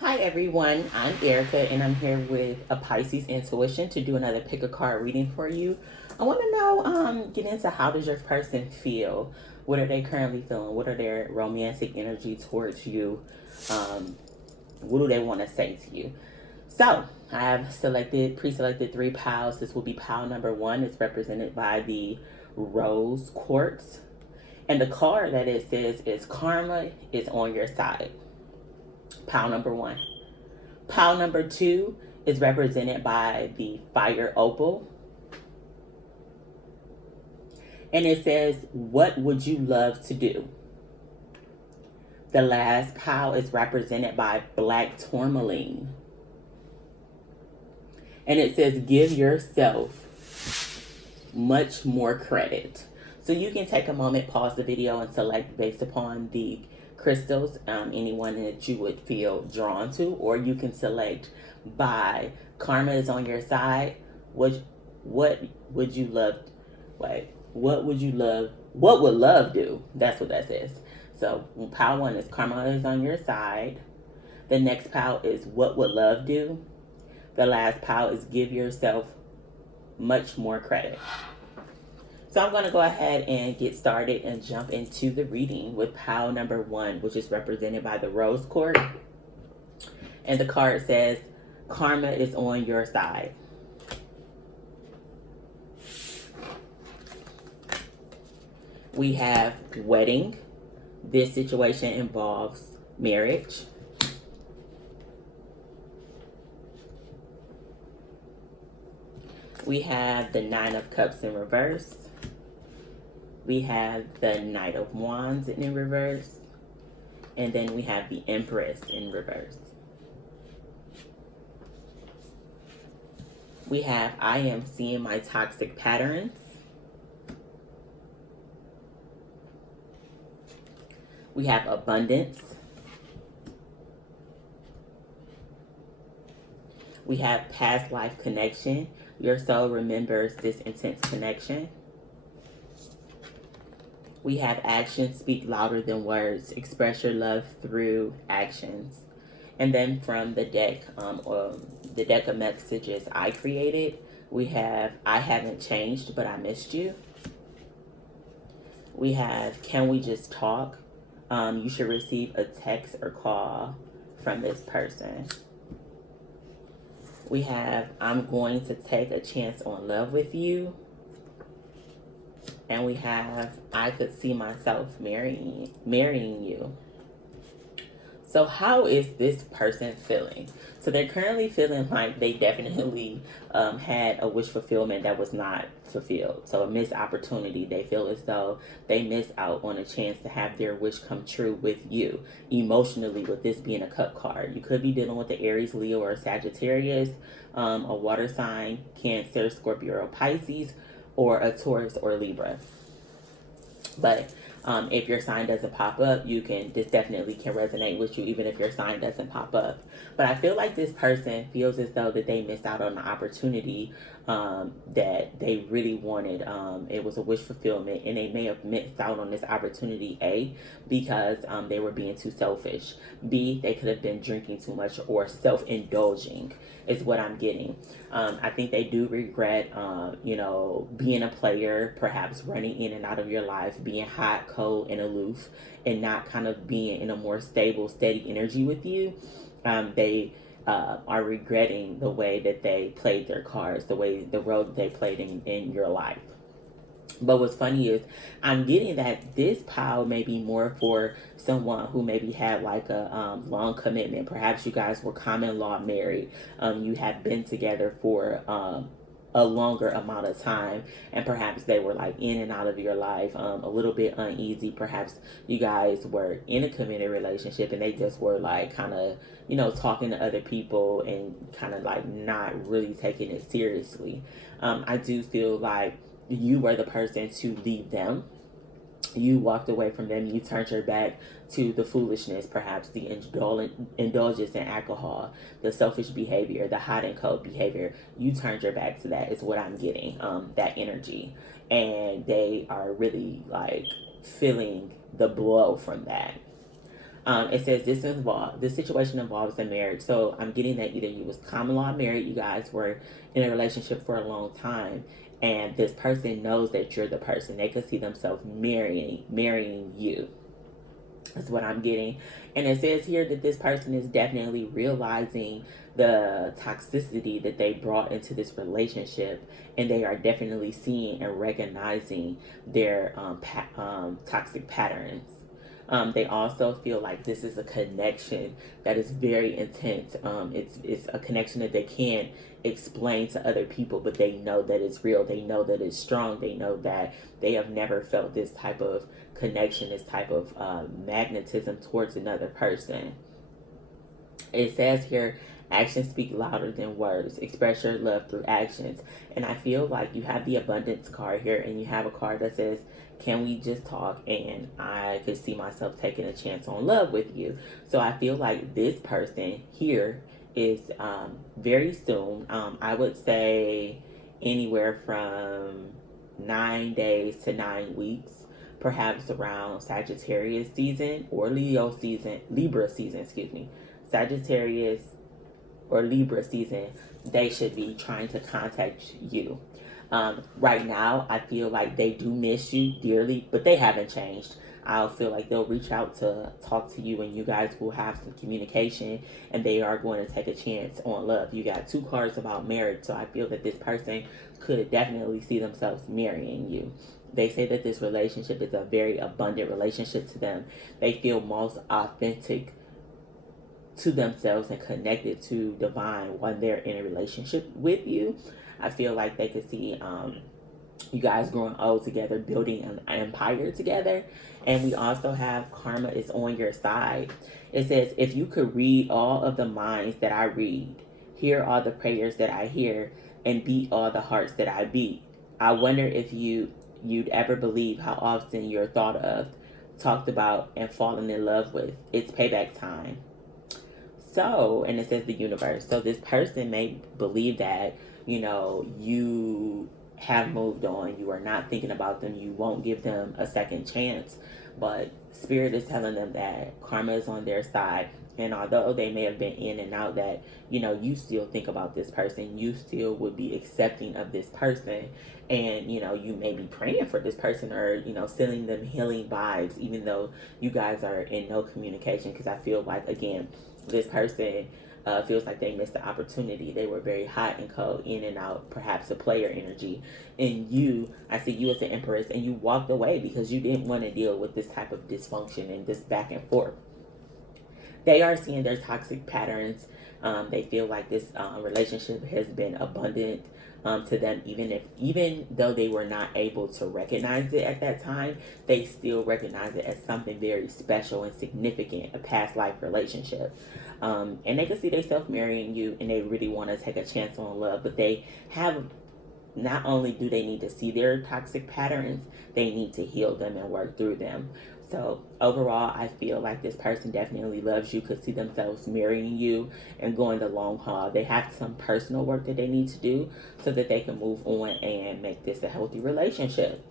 Hi everyone, I'm Erika and I'm here with a Pisces intuition to do another pick a card reading for you. I want to know, get into how does your person feel? What are they currently feeling? What are their romantic energy towards you? What do they want to say to you? So I have pre-selected three piles. This will be pile number one. It's represented by the rose quartz. And the card that it says is karma is on your side. Pile number one. Pile number two is represented by the fire opal. And it says, what would you love to do? The last pile is represented by black tourmaline. And it says, give yourself much more credit. So you can take a moment, pause the video, and select based upon the crystals, anyone that you would feel drawn to, or you can select by karma is on your side. What would you love? Wait, what would love do? That's what that says. So pile one is karma is on your side. The next pile is what would love do. The last pile is give yourself much more credit. So I'm going to go ahead and get started and jump into the reading with pile number one, which is represented by the rose quartz. And the card says, karma is on your side. We have wedding. This situation involves marriage. We have the Nine of Cups in reverse. We have the Knight of Wands in reverse. And then we have the Empress in reverse. We have I am seeing my toxic patterns. We have abundance. We have past life connection. Your soul remembers this intense connection. We have actions speak louder than words. Express your love through actions. And then from the deck, the deck of messages I created, we have I haven't changed, but I missed you. We have can we just talk? You should receive a text or call from this person. We have I'm going to take a chance on love with you. And we have I could see myself marrying you. So how is this person feeling? So they're currently feeling like they definitely had a wish fulfillment that was not fulfilled. So a missed opportunity. They feel as though they missed out on a chance to have their wish come true with you. Emotionally, with this being a cup card. You could be dealing with the Aries, Leo, or Sagittarius, a water sign, Cancer, Scorpio, or Pisces, or a Taurus or Libra. But if your sign doesn't pop up, this definitely can resonate with you even if your sign doesn't pop up. But I feel like this person feels as though that they missed out on the opportunity that they really wanted. It was a wish fulfillment, and they may have missed out on this opportunity, A, because they were being too selfish. B, they could have been drinking too much or self-indulging is what I'm getting. I think they do regret, being a player, perhaps running in and out of your life, being hot, cold, and aloof, and not kind of being in a more stable, steady energy with you. They are regretting the way that they played their cards, the role that they played in your life. But what's funny is I'm getting that this pile may be more for someone who maybe had like a long commitment. Perhaps you guys were common law married. You have been together for a longer amount of time, and perhaps they were like in and out of your life, a little bit uneasy. Perhaps you guys were in a committed relationship and they just were like kind of, talking to other people and kind of like not really taking it seriously. I do feel like you were the person to leave them. You walked away from them. You turned your back to the foolishness, perhaps the indulgence in alcohol, the selfish behavior, the hot and cold behavior. You turned your back to that is what I'm getting, that energy. And they are really like feeling the blow from that. It says this situation involves a marriage. So I'm getting that either you was common law married, you guys were in a relationship for a long time, and this person knows that you're the person. They could see themselves marrying you. That's what I'm getting. And it says here that this person is definitely realizing the toxicity that they brought into this relationship, and they are definitely seeing and recognizing their toxic patterns. They also feel like this is a connection that is very intense. It's a connection that they can't explain to other people, but they know that it's real. They know that it's strong. They know that they have never felt this type of connection, this type of magnetism towards another person. It says here, actions speak louder than words. Express your love through actions. And I feel like you have the abundance card here, and you have a card that says, can we just talk? And I could see myself taking a chance on love with you. So I feel like this person here is very soon. I would say anywhere from 9 days to 9 weeks, perhaps around Sagittarius season or Libra season, Sagittarius or Libra season, they should be trying to contact you. Right now, I feel like they do miss you dearly, but they haven't changed. I feel like they'll reach out to talk to you, and you guys will have some communication, and they are going to take a chance on love. You got 2 cards about marriage, so I feel that this person could definitely see themselves marrying you. They say that this relationship is a very abundant relationship to them. They feel most authentic to themselves and connected to divine when they're in a relationship with you. I feel like they could see you guys growing old together, building an empire together. And we also have karma is on your side. It says, if you could read all of the minds that I read, hear all the prayers that I hear, and beat all the hearts that I beat, I wonder if you'd ever believe how often you're thought of, talked about, and fallen in love with. It's payback time. So, and it says the universe. So this person may believe that, you have moved on. You are not thinking about them. You won't give them a second chance. But Spirit is telling them that karma is on their side. And although they may have been in and out, that, you still think about this person. You still would be accepting of this person. And, you may be praying for this person or, sending them healing vibes, even though you guys are in no communication. Because I feel like, again, this person feels like they missed the opportunity. They were very hot and cold, in and out, perhaps a player energy. And I see you as the Empress, and you walked away because you didn't want to deal with this type of dysfunction and this back and forth. They are seeing their toxic patterns. They feel like this relationship has been abundant to them, even though they were not able to recognize it at that time. They still recognize it as something very special and significant, a past life relationship. And they can see themselves marrying you, and they really want to take a chance on love. But they have, not only do they need to see their toxic patterns, they need to heal them and work through them. So overall, I feel like this person definitely loves you, could see themselves marrying you and going the long haul. They have some personal work that they need to do so that they can move on and make this a healthy relationship.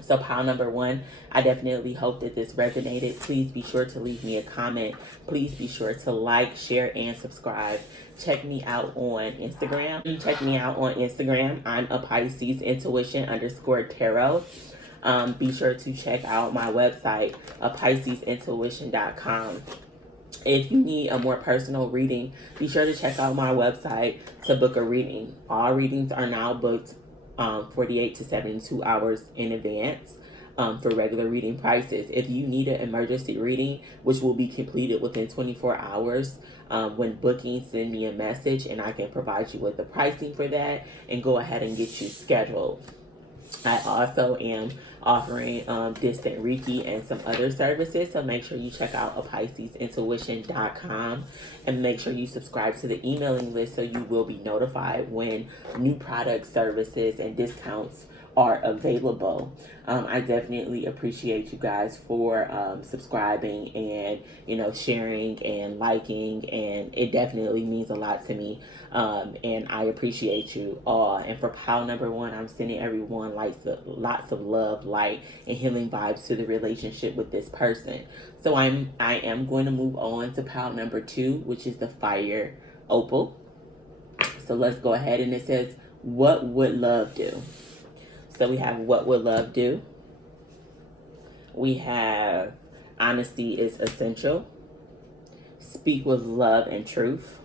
So pile number 1, I definitely hope that this resonated. Please be sure to leave me a comment. Please be sure to like, share, and subscribe. Check me out on Instagram. I'm a Pisces Intuition _tarot. Be sure to check out my website, PiscesIntuition.com. If you need a more personal reading, be sure to check out my website to book a reading. All readings are now booked 48 to 72 hours in advance for regular reading prices. If you need an emergency reading, which will be completed within 24 hours, when booking, send me a message and I can provide you with the pricing for that and go ahead and get you scheduled. I also am offering distant Reiki and some other services, so make sure you check out PiscesIntuition.com and make sure you subscribe to the emailing list so you will be notified when new products, services, and discounts are available. I definitely appreciate you guys for subscribing and, you know, sharing and liking, and it definitely means a lot to me. And I appreciate you all. And for pile number one, I'm sending everyone lots of love, light, and healing vibes to the relationship with this person. So I am going to move on to pile number two, which is the fire opal. So let's go ahead, and it says, what would love do? So we have what would love do? We have honesty is essential. Speak with love and truth.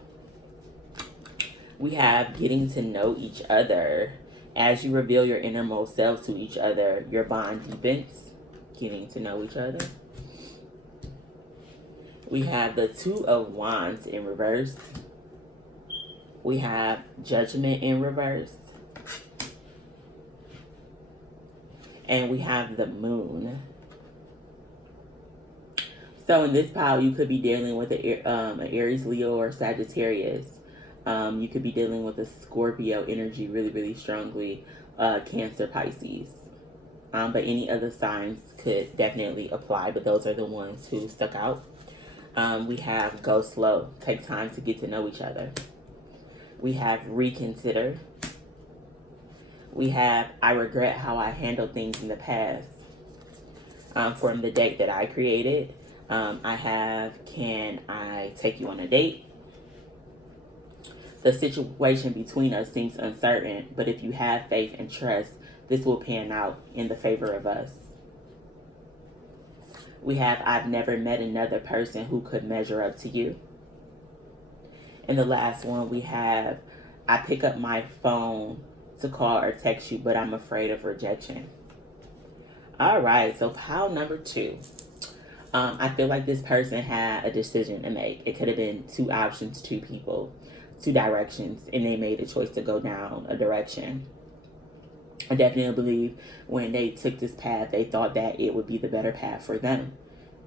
We have getting to know each other. As you reveal your innermost self to each other, your bond deepens. Getting to know each other. We have the Two of Wands in reverse. We have Judgment in reverse. And we have the Moon. So in this pile, you could be dealing with an Aries, Leo, or Sagittarius. You could be dealing with a Scorpio energy really, really strongly. Cancer, Pisces. But any other signs could definitely apply, but those are the ones who stuck out. We have go slow. Take time to get to know each other. We have reconsider. We have I regret how I handled things in the past. From the deck that I created, I have can I take you on a date? The situation between us seems uncertain, but if you have faith and trust, this will pan out in the favor of us. We have I've never met another person who could measure up to you. And the last one, we have I pick up my phone to call or text you, but I'm afraid of rejection. All right, so pile number two. I feel like this person had a decision to make. It could have been two options, two people, two directions, and they made a choice to go down a direction. I definitely believe when they took this path, they thought that it would be the better path for them.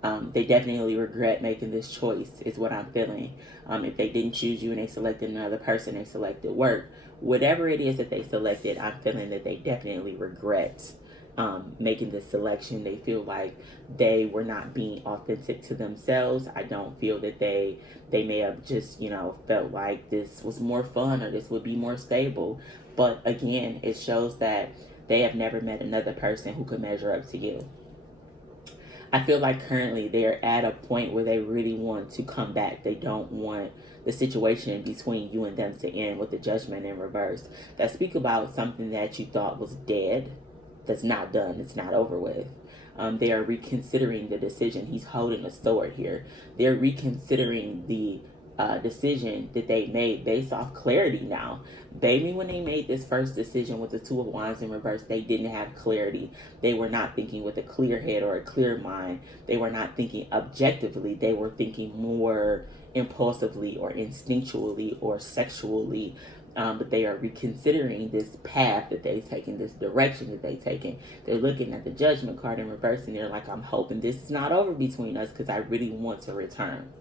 They definitely regret making this choice, is what I'm feeling. If they didn't choose you and they selected another person, they selected work. Whatever it is that they selected, I'm feeling that they definitely regret making this selection. They feel like they were not being authentic to themselves. I don't feel that they may have just, you know, felt like this was more fun or this would be more stable. But again, it shows that they have never met another person who could measure up to you. I feel like currently they're at a point where they really want to come back. They don't want the situation between you and them to end with the Judgment in reverse. That speak about something that you thought was dead, that's not done, it's not over with. They are reconsidering the decision. He's holding a sword here. They're reconsidering the decision that they made based off clarity now. Baby, when they made this first decision with the Two of Wands in reverse, they didn't have clarity. They were not thinking with a clear head or a clear mind. They were not thinking objectively. They were thinking more impulsively or instinctually or sexually. But they are reconsidering this path that they've taken, this direction that they've taken. They're looking at the Judgment card in reverse, and they're like, I'm hoping this is not over between us because I really want to return.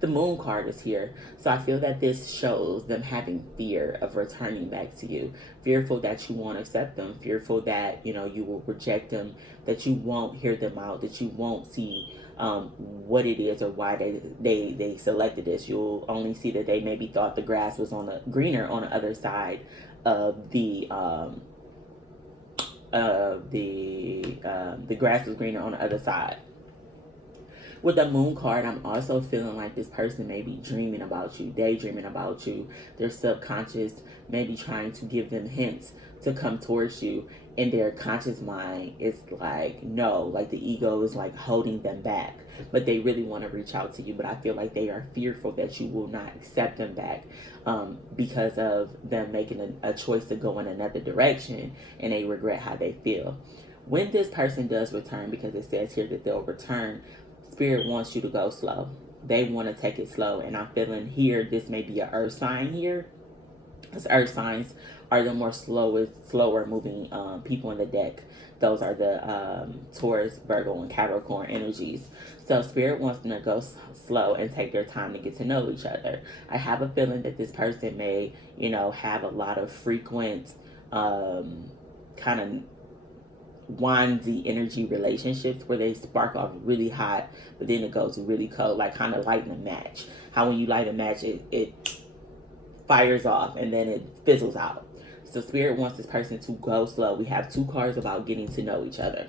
The Moon card is here. So I feel that this shows them having fear of returning back to you. Fearful that you won't accept them. Fearful that, you know, you will reject them. That you won't hear them out. That you won't see what it is or why they selected this. You'll only see that they maybe thought the grass was greener on the other side of the grass was greener on the other side. With the Moon card, I'm also feeling like this person may be dreaming about you, daydreaming about you. Their subconscious may be trying to give them hints to come towards you. And their conscious mind is like, no, like the ego is like holding them back. But they really want to reach out to you. But I feel like they are fearful that you will not accept them back because of them making a choice to go in another direction. And they regret how they feel. When this person does return, because it says here that they'll return, Spirit wants you to go slow. They want to take it slow. And I'm feeling here, this may be an earth sign here. Because earth signs are the more slower moving people in the deck. Those are the Taurus, Virgo, and Capricorn energies. So Spirit wants them to go slow and take their time to get to know each other. I have a feeling that this person may, you know, have a lot of frequent kind of wandsy energy relationships where they spark off really hot, but then it goes really cold, like kind of lighting a match. How when you light a match, it fires off and then it fizzles out. So Spirit wants this person to go slow. We have 2 cards about getting to know each other.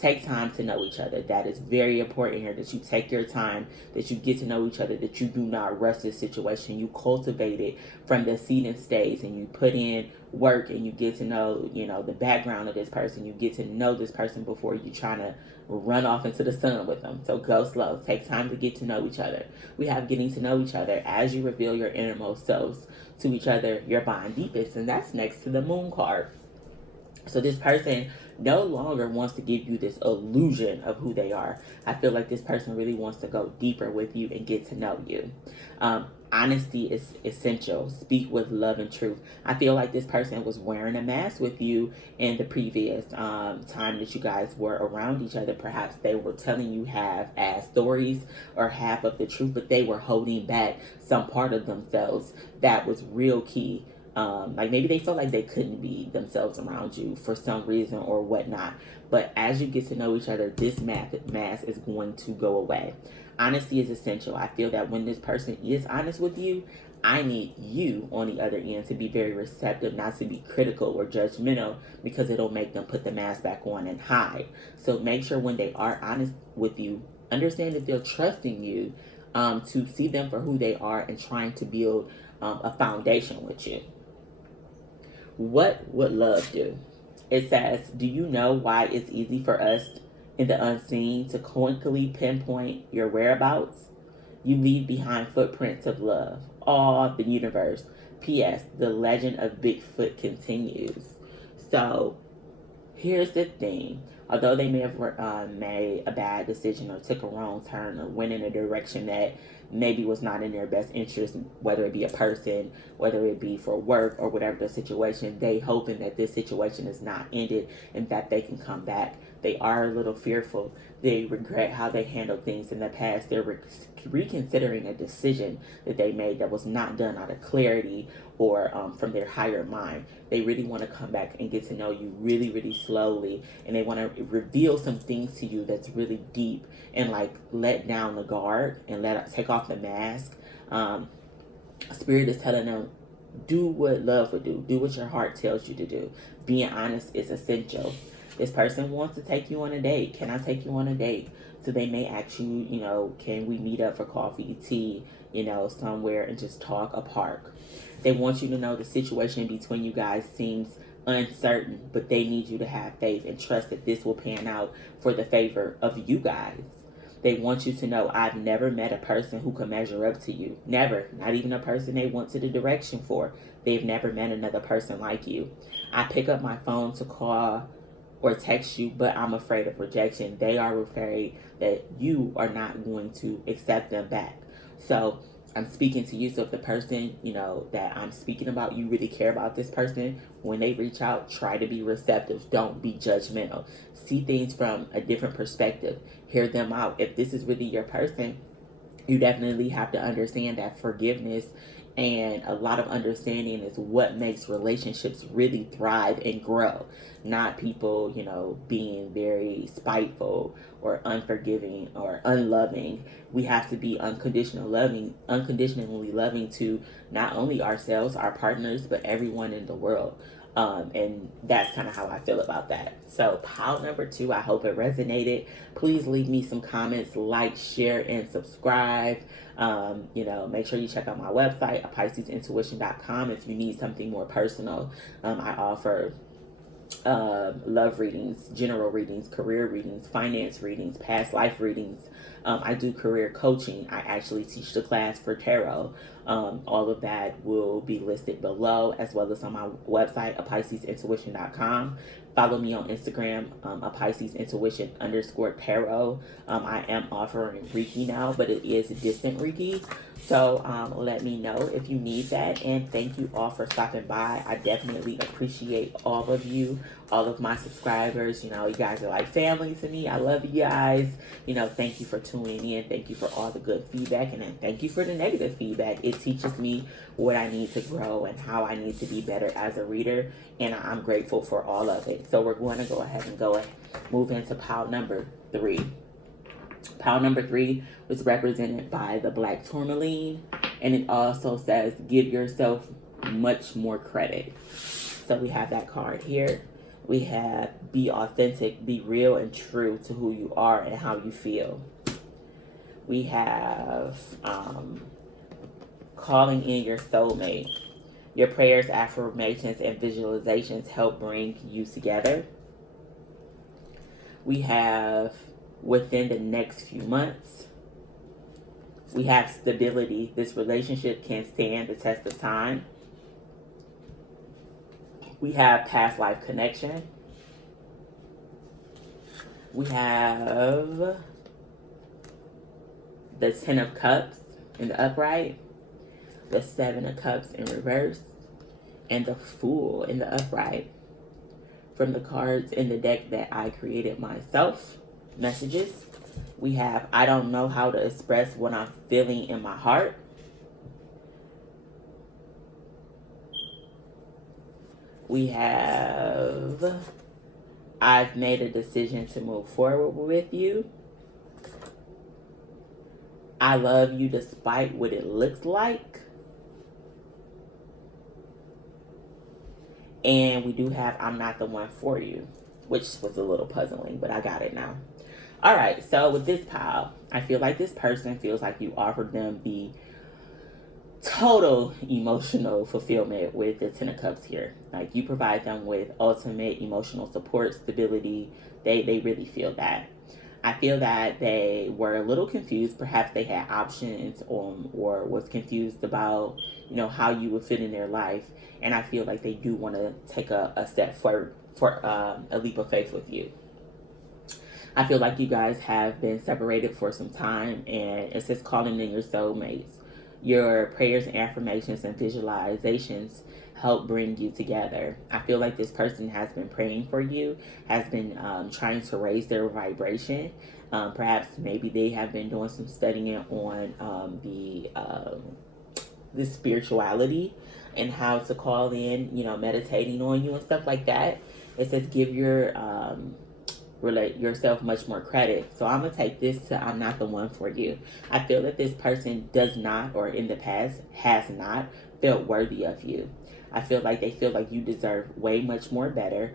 Take time to know each other. That is very important here, that you take your time, that you get to know each other, that you do not rush this situation. You cultivate it from the seeding stage, and you put in work, and you get to know, the background of this person. You get to know this person before you trying to run off into the sun with them. So go slow. Take time to get to know each other. We have getting to know each other as you reveal your innermost selves to each other, your bond deepest, and that's next to the moon card. So this person no longer wants to give you this illusion of who they are. I feel like this person really wants to go deeper with you and get to know you. Honesty is essential. Speak with love and truth. I feel like this person was wearing a mask with you in the previous time that you guys were around each other. Perhaps they were telling you half-ass stories or half of the truth, but they were holding back some part of themselves that was real key. Like maybe they felt like they couldn't be themselves around you for some reason or whatnot. But as you get to know each other, this mask is going to go away. Honesty is essential. I feel that when this person is honest with you, I need you on the other end to be very receptive, not to be critical or judgmental, because it'll make them put the mask back on and hide. So make sure when they are honest with you, understand that they're trusting you to see them for who they are and trying to build a foundation with you. What would love do? It says, do you know why it's easy for us in the unseen to quickly pinpoint your whereabouts? You leave behind footprints of love. Aw, the universe. P.S. The legend of Bigfoot continues. So, here's the thing. Although they may have made a bad decision or took a wrong turn or went in a direction that maybe was not in their best interest, whether it be a person, whether it be for work or whatever the situation, they hoping that this situation is not ended and that they can come back. They are a little fearful. They regret how they handled things in the past. They're reconsidering a decision that they made that was not done out of clarity or from their higher mind. They really want to come back and get to know you really, really slowly. And they want to reveal some things to you that's really deep and like let down the guard and take off the mask. Spirit is telling them, do what love would do. Do what your heart tells you to do. Being honest is essential. This person wants to take you on a date. Can I take you on a date? So they may ask you, can we meet up for coffee, tea, somewhere and just talk, a park. They want you to know the situation between you guys seems uncertain, but they need you to have faith and trust that this will pan out for the favor of you guys. They want you to know, I've never met a person who can measure up to you. Never. Not even a person they want to the direction for. They've never met another person like you. I pick up my phone to call or text you, but I'm afraid of rejection. They are afraid that you are not going to accept them back. So I'm speaking to you. So if the person, that I'm speaking about, you really care about this person, when they reach out, try to be receptive. Don't be judgmental. See things from a different perspective. Hear them out. If this is really your person, you definitely have to understand that forgiveness and a lot of understanding is what makes relationships really thrive and grow. Not people, being very spiteful or unforgiving or unloving. We have to be unconditionally loving to not only ourselves, our partners, but everyone in the world. And that's kind of how I feel about that. So pile number 2, I hope it resonated. Please leave me some comments, like, share, and subscribe. Make sure you check out my website, PiscesIntuition.com, if you need something more personal. I offer love readings, general readings, career readings, finance readings, past life readings. I do career coaching. I actually teach the class for tarot. All of that will be listed below, as well as on my website, PiscesIntuition.com. Follow me on Instagram, PiscesIntuition_tarot. I am offering Reiki now, but it is distant Reiki. So let me know if you need that. And thank you all for stopping by. I definitely appreciate all of you, all of my subscribers. You know, you guys are like family to me. I love you guys. You know, thank you for tuning in. Thank you for all the good feedback. And then thank you for the negative feedback. It teaches me what I need to grow and how I need to be better as a reader. And I'm grateful for all of it. So we're going to go ahead and move into pile number 3. Pile number 3 was represented by the black Tourmaline, and it also says give yourself much more credit. So we have that card here. We have be authentic, be real and true to who you are and how you feel. We have calling in your soulmate. Your prayers, affirmations, and visualizations help bring you together. We have within the next few months. We have stability. This relationship can stand the test of time. We have past life connection. We have the 10 of Cups in the upright, the 7 of Cups in reverse, and the Fool in the upright. From the cards in the deck that I created myself, messages, we have I don't know how to express what I'm feeling in my heart. We have I've made a decision to move forward with you. I love you despite what it looks like. And we do have I'm not the one for you, which was a little puzzling, but I got it now. All right, so with this pile, I feel like this person feels like you offered them the total emotional fulfillment with the 10 of Cups here. Like you provide them with ultimate emotional support, stability. They really feel that. I feel that they were a little confused. Perhaps they had options or was confused about, you know, how you would fit in their life. And I feel like they do want to take a step forward for a leap of faith with you. I feel like you guys have been separated for some time, and it says calling in your soulmates. Your prayers and affirmations and visualizations help bring you together. I feel like this person has been praying for you, has been trying to raise their vibration. Perhaps maybe they have been doing some studying on the spirituality and how to call in, you know, meditating on you and stuff like that. It says give your relate yourself much more credit. So I'm gonna take this to I'm not the one for you. I feel that this person does not, or in the past has not, felt worthy of you. I feel like they feel like you deserve way much more better.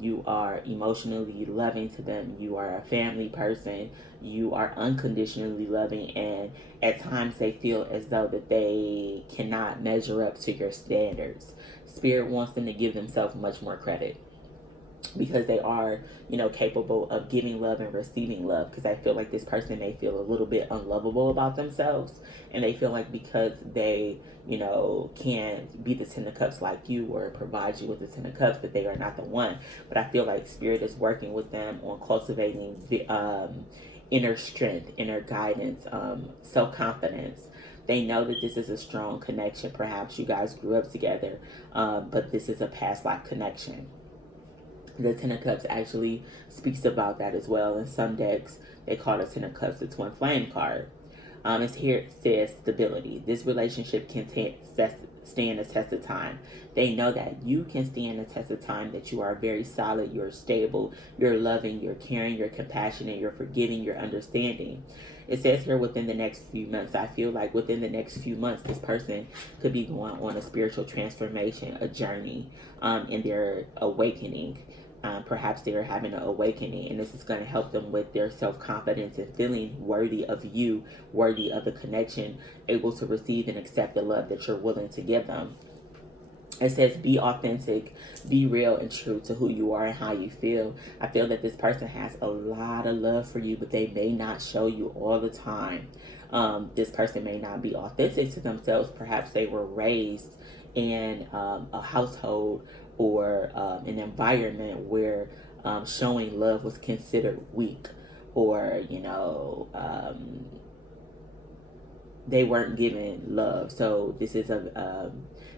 You are emotionally loving to them. You are a family person. You are unconditionally loving, and at times they feel as though that they cannot measure up to your standards. Spirit wants them to give themselves much more credit, because they are, you know, capable of giving love and receiving love. Because I feel like this person may feel a little bit unlovable about themselves, and they feel like because they, you know, can't be the 10 of Cups like you or provide you with the 10 of Cups, that they are not the one. But I feel like Spirit is working with them on cultivating the inner strength, inner guidance, self-confidence. They know that this is a strong connection. Perhaps you guys grew up together, but this is a past life connection. The 10 of Cups actually speaks about that as well. In some decks, they call the 10 of Cups the Twin Flame card. It's here, it says stability. This relationship can stand the test of time. They know that you can stand the test of time, that you are very solid, you're stable, you're loving, you're caring, you're compassionate, you're forgiving, you're understanding. It says here within the next few months. I feel like within the next few months, this person could be going on a spiritual transformation, a journey in their awakening. Perhaps they are having an awakening, and this is going to help them with their self-confidence and feeling worthy of you, worthy of the connection, able to receive and accept the love that you're willing to give them. It says be authentic, be real and true to who you are and how you feel. I feel that this person has a lot of love for you, but they may not show you all the time. This person may not be authentic to themselves. Perhaps they were raised in a household or an environment where showing love was considered weak, or, you know, they weren't given love. So this is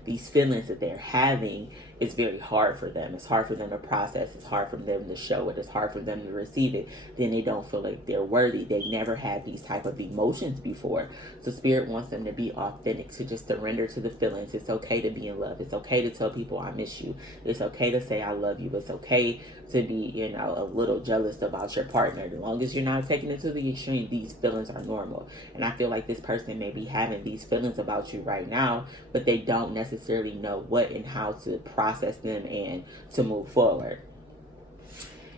these feelings that they're having is very hard for them. It's hard for them to process. It's hard for them to show it. It's hard for them to receive it. Then they don't feel like they're worthy. They never had these type of emotions before. So Spirit wants them to be authentic, to just surrender to the feelings. It's okay to be in love. It's okay to tell people I miss you. It's okay to say I love you. It's okay to be, a little jealous about your partner. As long as you're not taking it to the extreme, these feelings are normal. And I feel like this person may be having these feelings about you right now, but they don't necessarily know what and how to process them and to move forward.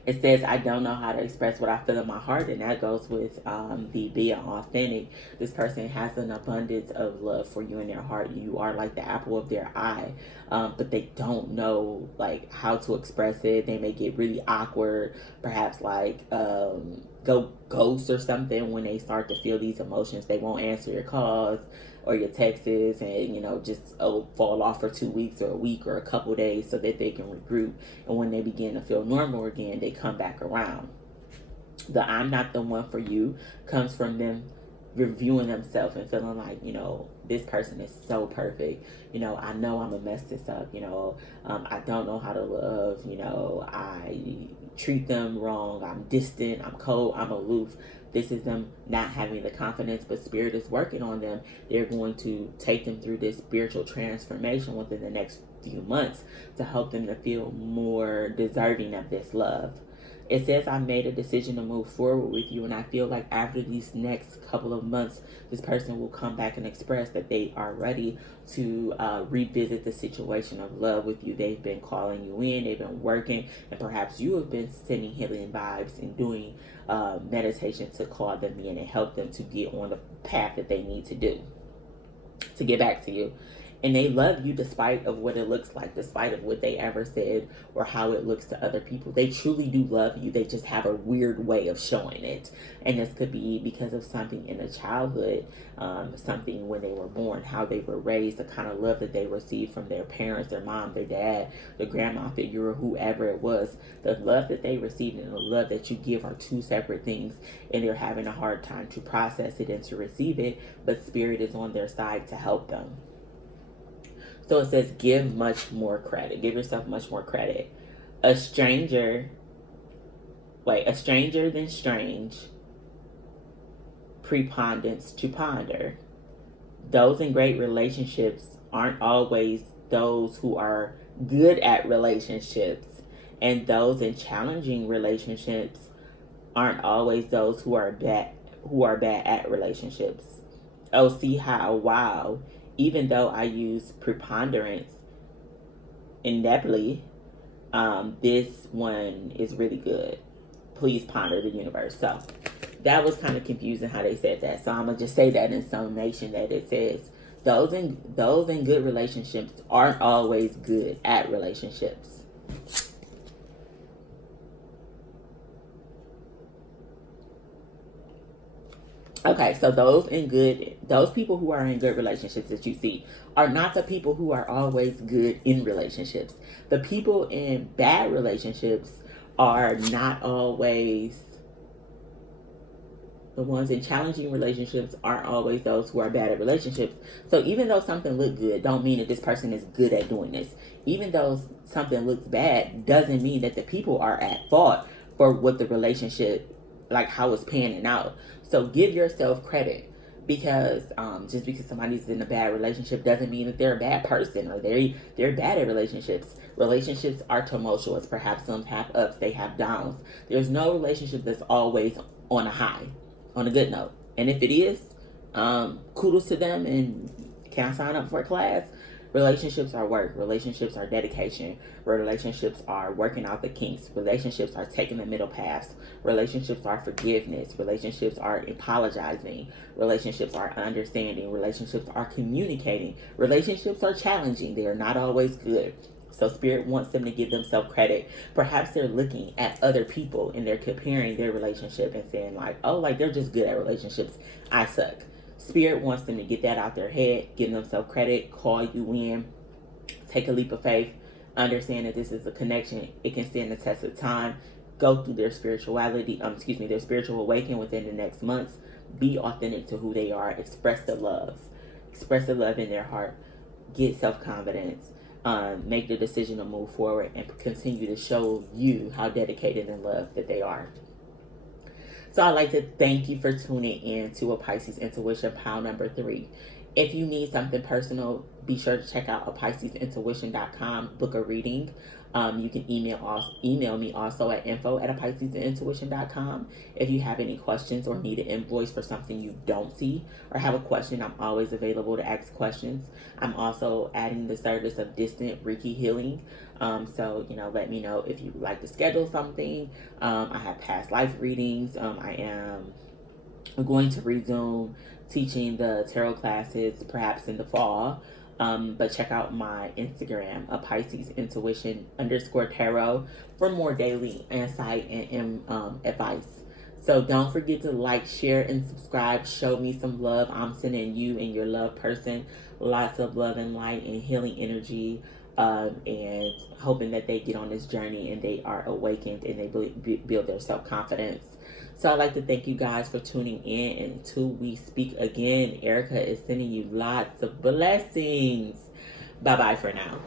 It says, I don't know how to express what I feel in my heart, and that goes with the being authentic. This person has an abundance of love for you in their heart. You are like the apple of their eye, but they don't know like how to express it. They may get really awkward, perhaps like go ghost or something when they start to feel these emotions. They won't answer your calls or your texts, and just fall off for 2 weeks or a week or a couple days so that they can regroup. And when they begin to feel normal again, they come back around. The I'm not the one for you comes from them reviewing themselves and feeling like, this person is so perfect. I know I'm gonna mess this up. I don't know how to love. I treat them wrong. I'm distant. I'm cold. I'm aloof. This is them not having the confidence, but Spirit is working on them. They're going to take them through this spiritual transformation within the next few months to help them to feel more deserving of this love. It says, I made a decision to move forward with you, and I feel like after these next couple of months, this person will come back and express that they are ready to revisit the situation of love with you. They've been calling you in, they've been working, and perhaps you have been sending healing vibes and doing meditation to call them in and help them to get on the path that they need to do to get back to you. And they love you despite of what it looks like, despite of what they ever said or how it looks to other people. They truly do love you. They just have a weird way of showing it. And this could be because of something in their childhood, something when they were born, how they were raised, the kind of love that they received from their parents, their mom, their dad, their grandma figure, or whoever it was. The love that they received and the love that you give are two separate things. And they're having a hard time to process it and to receive it. But Spirit is on their side to help them. So it says, give much more credit. Give yourself much more credit. A stranger than strange, preponderance to ponder. Those in great relationships aren't always those who are good at relationships. And those in challenging relationships aren't always those who are bad at relationships. Oh, see how, wow. Even though I use preponderance ineptly, this one is really good. Please ponder the universe. So that was kind of confusing how they said that. So I'm gonna just say that in summation that it says those in good relationships aren't always good at relationships. Okay, so those people who are in good relationships that you see are not the people who are always good in relationships. The people in bad relationships are not always the ones in challenging relationships aren't always those who are bad at relationships. So even though something looks good, don't mean that this person is good at doing this. Even though something looks bad, doesn't mean that the people are at fault for what the relationship, like how it's panning out. So give yourself credit, because just because somebody's in a bad relationship doesn't mean that they're a bad person or they're bad at relationships. Relationships are tumultuous. Perhaps some have ups, they have downs. There's no relationship that's always on a high, on a good note. And if it is, kudos to them, and can I sign up for a class? Relationships are work. Relationships are dedication. Relationships are working out the kinks. Relationships are taking the middle path. Relationships are forgiveness. Relationships are apologizing. Relationships are understanding. Relationships are communicating. Relationships are challenging. They are not always good. So Spirit wants them to give themselves credit. Perhaps they're looking at other people and they're comparing their relationship and saying like, oh, like they're just good at relationships. I suck. Spirit wants them to get that out their head, give themselves credit, call you in, take a leap of faith, understand that this is a connection. It can stand the test of time. go through their spirituality, their spiritual awakening within the next months. Be authentic to who they are. Express the love. Express the love in their heart. Get self-confidence. Make the decision to move forward and continue to show you how dedicated and loved that they are. So I'd like to thank you for tuning in to a Pisces Intuition Pile number 3. If you need something personal, be sure to check out PiscesIntuition.com, book a reading. You can email me also at info@PiscesIntuition.com. If you have any questions or need an invoice for something you don't see or have a question, I'm always available to ask questions. I'm also adding the service of distant Reiki healing. So, let me know if you would like to schedule something. I have past life readings. I am going to resume teaching the tarot classes perhaps in the fall. But check out my Instagram, Pisces Intuition _tarot, for more daily insight and advice. So don't forget to like, share, and subscribe. Show me some love. I'm sending you and your loved person lots of love and light and healing energy, and hoping that they get on this journey and they are awakened and they build their self-confidence. So I'd like to thank you guys for tuning in. And until we speak again, Erika is sending you lots of blessings. Bye-bye for now.